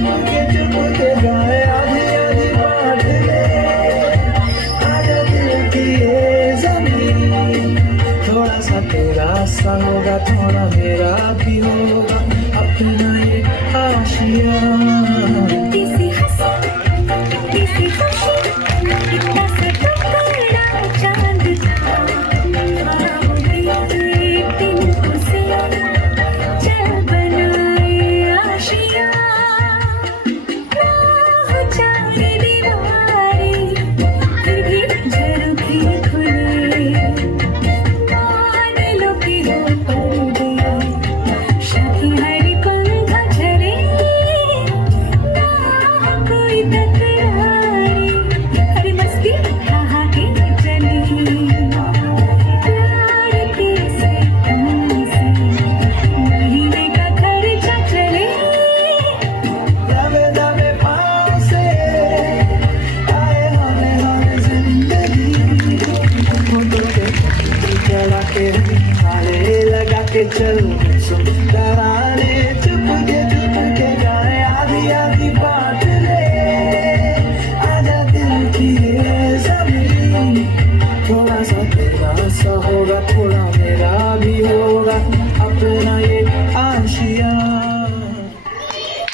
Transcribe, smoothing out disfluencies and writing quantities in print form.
चुप के गाए आधी आधी बात ले, आजा दिल की ये जमीन, थोड़ा सा तेरा सा होगा थोड़ा मेरा भी होगा अपना ये आशिया। किसी हंसी किसी खुशी कितना सा टुकड़ा चांद का, एक दिन उसे चल बनाए आशिया। ना हो चार दीवारें फिर भी झरोखे खुले, मान लो कि हो पर्दे शादी हर पंखा झरे, ना हो कोई तकरारी हर मस्ती कहा के चले। प्यार कैसे तुमसे महीने का खर्चा चले, दबे दबे पाँव से आए हमें जिंदगी, होठों पे चढ़ा के हाले लगा के चल सुन तराने, चुप के गाए आधी आधी बात ले, आजा दिल की ये जमीन, थोड़ा सा तेरा सा होगा थोड़ा मेरा भी होगा अपना ये